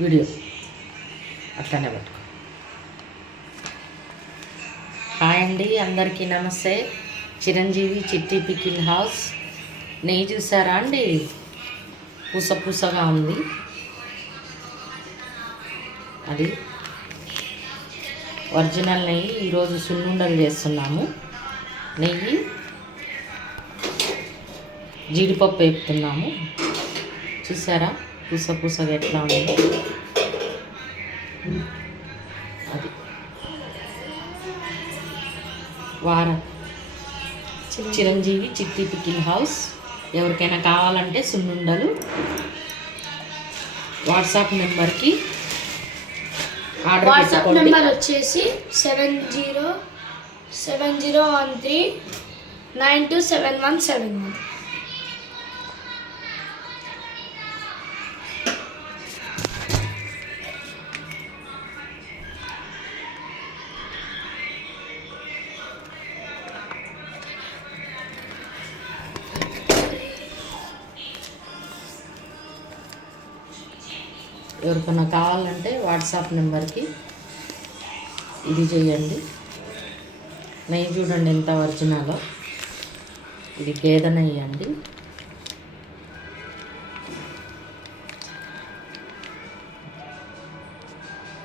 Video అట్లానే పట్టుకో. Hi అండి, అందరికీ నమస్తే. చిరంజీవి చిట్టి పికిల్ హౌస్ నెయ్యి చూసారా అండి? పూస పూసగా ఉంది. అది ఒరిజినల్ నెయ్యి. ఈరోజు సున్నుండలు చేస్తున్నాము. నెయ్యి, జీడిపప్పు వేపుతున్నాము. చూసారా పూస పూసగా ఎట్లా ఉంది? అది చిరంజీవి చిట్టి పికిల్ హౌస్. ఎవరికైనా కావాలంటే సున్నుండలు వాట్సాప్ నెంబర్కి ఆర్డర్ వాట్సాప్ నెంబర్ వచ్చేసి 7013927171. ఎవరికైనా కావాలంటే వాట్సాప్ నెంబర్కి ఇది చేయండి. నెయ్యి చూడండి ఎంత ఒరిజినలో. ఇది గేదె నెయ్యి అండి.